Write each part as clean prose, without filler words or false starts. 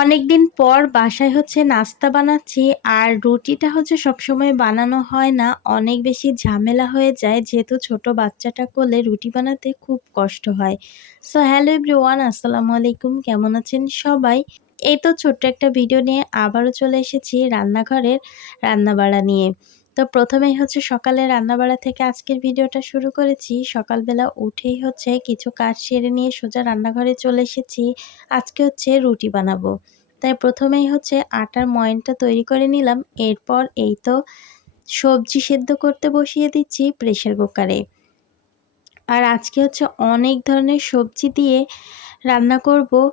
অনেকদিন পর বাসায় নাস্তা বানাচ্ছি। আর রুটিটা সবসময় বানানো হয় না। অনেক বেশি ঝামেলা হয়ে যায় যেহেতু ছোট বাচ্চাটা কোলে রুটি বানাতে খুব কষ্ট হয়। সো হ্যালো এভরিওয়ান, আসসালামু আলাইকুম। কেমন আছেন সবাই? এই তো ছোট্ট একটা ভিডিও নিয়ে আবারও চলে এসেছি রান্নাঘরের রান্নাবাড়া নিয়ে। তো প্রথমেই সকালে রান্নাবাড়া থেকে আজকের ভিডিওটা শুরু করেছি। সকালবেলা উঠেই কিছু কাজ সেরে নিয়ে সোজা রান্নাঘরে চলে এসেছি। আজকে রুটি বানাবো। তাই প্রথমেই আটার ময়ানটা তৈরি করে নিলাম। এরপর এই তো সবজি সেদ্ধ করতে বসিয়ে দিচ্ছি প্রেসার কুকারে। আর আজকে অনেক ধরনের সবজি দিয়ে রান্না করব।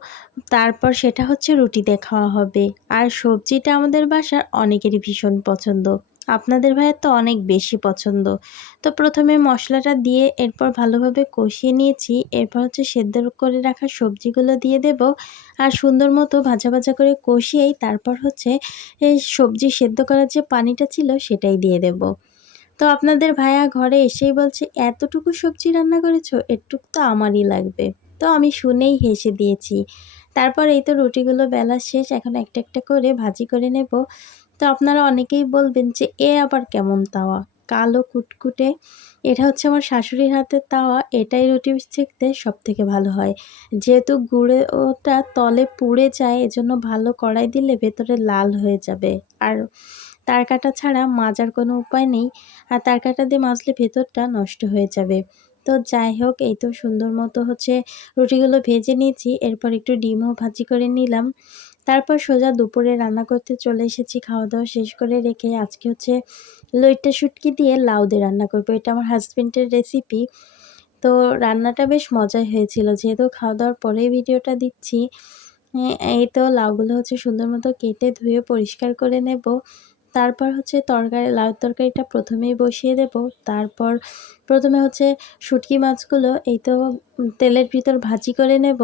তারপর সেটা রুটি দিয়ে খাওয়া হবে। আর সবজিটা আমাদের বাসার অনেকেরই ভীষণ পছন্দ। আপনাদের ভাইয়ের তো অনেক বেশি পছন্দ। তো প্রথমে মশলাটা দিয়ে এরপর ভালোভাবে কষিয়ে নিয়েছি। এরপর সেদ্ধ করে রাখা সবজিগুলো দিয়ে দেব। আর সুন্দর মতো ভাজা ভাজা করে কষিয়েই তারপর এই সবজি সেদ্ধ করার যে পানিটা ছিল সেটাই দিয়ে দেব। তো আপনাদের ভাইয়া ঘরে এসেই বলছে, এতটুকু সবজি রান্না করেছো, এটুক তো আমারই লাগবে। তো আমি শুনেই হেসে দিয়েছি। তারপর এই তো রুটিগুলো বেলা শেষ, এখন একটা একটা করে ভাজি করে নেব। তো আপনারা অনেকেই বলবেন যে এ আবার কেমন তাওয়া, কালো কুটকুটে। এটা আমার শাশুড়ির হাতের তাওয়া। এটাই রুটি সেঁকতে সব থেকে ভালো হয়। যেহেতু গুঁড়ে ওটা তলে পুড়ে যায়, এজন্য ভালো কড়াই দিলে ভেতরে লাল হয়ে যাবে। আর তার কাটা ছাড়া মাজার কোনো উপায় নেই। আর তার কাটা দিয়ে মাজলে ভেতরটা নষ্ট হয়ে যাবে। তো যাই হোক, এই তো সুন্দর মতো রুটিগুলো ভেজে নিয়েছি। এরপর একটু ডিমও ভাজি করে নিলাম। তারপর সোজা দুপুরে রান্না করতে চলে এসেছি। খাওয়া দাওয়া শেষ করে রেখে আজকে লইট্টা শুটকি দিয়ে লাউ দিয়ে রান্না করবো। এটা আমার হাজবেন্ডের রেসিপি। তো রান্নাটা বেশ মজাই হয়েছিল। যেহেতু খাওয়া দাওয়ার পরেই ভিডিওটা দিচ্ছি। এই তো লাউগুলো সুন্দর মতো কেটে ধুয়ে পরিষ্কার করে নেব। তারপর লাউয়ের তরকারিটা প্রথমেই বসিয়ে দেব। তারপর প্রথমে শুটকি মাছগুলো এই তো তেলের ভিতর ভাজি করে নেব।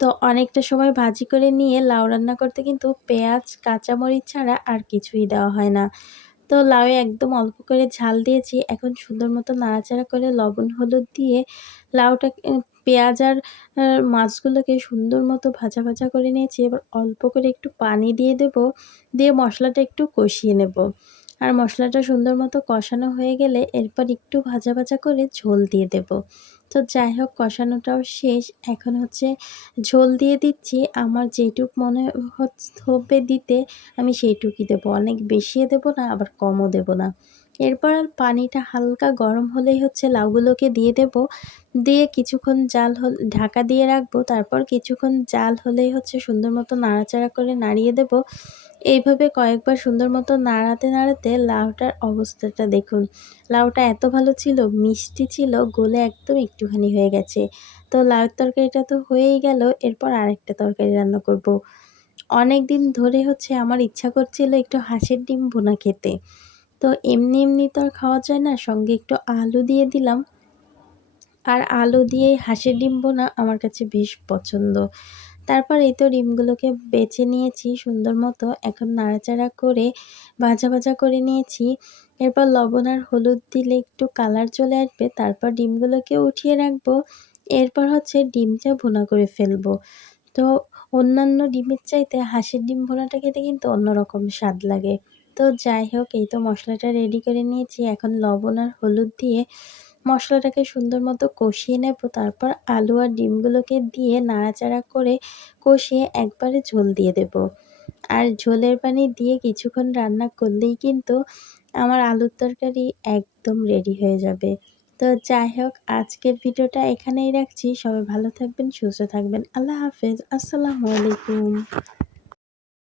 তো অনেকটা সময় ভাজি করে নিয়ে লাউ রান্না করতে কিন্তু পেঁয়াজ, কাঁচামরিচ ছাড়া আর কিছুই দেওয়া হয় না। তো লাউয়ে একদম অল্প করে ঝাল দিয়েছি। এখন সুন্দর মতো নাড়াচাড়া করে লবণ হলুদ দিয়ে লাউটা পেঁয়াজ আর মাছগুলোকে সুন্দর মতো ভাজা ভাজা করে নিয়েছি। এবার অল্প করে একটু পানি দিয়ে দেব। দিয়ে মশলাটা একটু কষিয়ে নেব। আর মশলাটা সুন্দর মতো কষানো হয়ে গেলে এরপর একটু ভাজা ভাজা করে ঝোল দিয়ে দেব। তো যাই হোক, কষানোটাও শেষ। এখন ঝোল দিয়ে দিচ্ছি। আমার যেইটুক মনে হবে দিতে আমি সেইটুকুই দেবো। অনেক বেশিও দেবো না, আবার কমও দেবো না। এরপর পানিটা হালকা গরম হলেই লাউগুলোকে দিয়ে দেব। দিয়ে কিছুক্ষণ ঢাকা দিয়ে রাখবো। তারপর কিছুক্ষণ জাল হলেই সুন্দর মতো নাড়াচাড়া করে নাড়িয়ে দেব। এইভাবে কয়েকবার সুন্দর মতো নাড়াতে নাড়াতে লাউটার অবস্থাটা দেখুন। লাউটা এত ভালো ছিল, মিষ্টি ছিল, গলে একদম একটুখানি হয়ে গেছে। তো লাউয়ের তরকারিটা তো হয়েই গেল। এরপর আরেকটা তরকারি রান্না করব। অনেক দিন ধরে আমার ইচ্ছা করছিল একটু হাঁসের ডিম ভুনা খেতে। তো এমনি এমনি তো আর খাওয়া যায় না, সঙ্গে একটু আলু দিয়ে দিলাম। আর আলু দিয়ে হাঁসের ডিম ভুনা আমার কাছে বেশ পছন্দ। তারপর এই তো ডিমগুলোকে বেছে নিয়েছি সুন্দর মতো। এখন নাড়াচাড়া করে ভাজা ভাজা করে নিয়েছি। এরপর লবণ আর হলুদ দিলে একটু কালার চলে আসবে। তারপর ডিমগুলোকে উঠিয়ে রাখবো। এরপর ডিমটা ভুনা করে ফেলবো। তো অন্যান্য ডিমের চাইতে হাঁসের ডিম ভুনাটা খেতে কিন্তু অন্যরকম স্বাদ লাগে। তো যাই হোক, এই তো মশলাটা রেডি করে নিয়েছি। এখন লবণ আর হলুদ দিয়ে মশলাটাকে সুন্দর মতো কষিয়ে নেব। তারপর আলু আর ডিমগুলোকে দিয়ে নাড়াচাড়া করে কষিয়ে একবারে ঝোল দিয়ে দেব। আর ঝোলের পানি দিয়ে কিছুক্ষণ রান্না করলেই কিন্তু আমার আলুর তরকারি একদম রেডি হয়ে যাবে। তো যাই হোক, আজকের ভিডিওটা এখানেই রাখছি। সবাই ভালো থাকবেন, সুস্থ থাকবেন। আল্লাহ হাফেজ। আসসালামু আলাইকুম।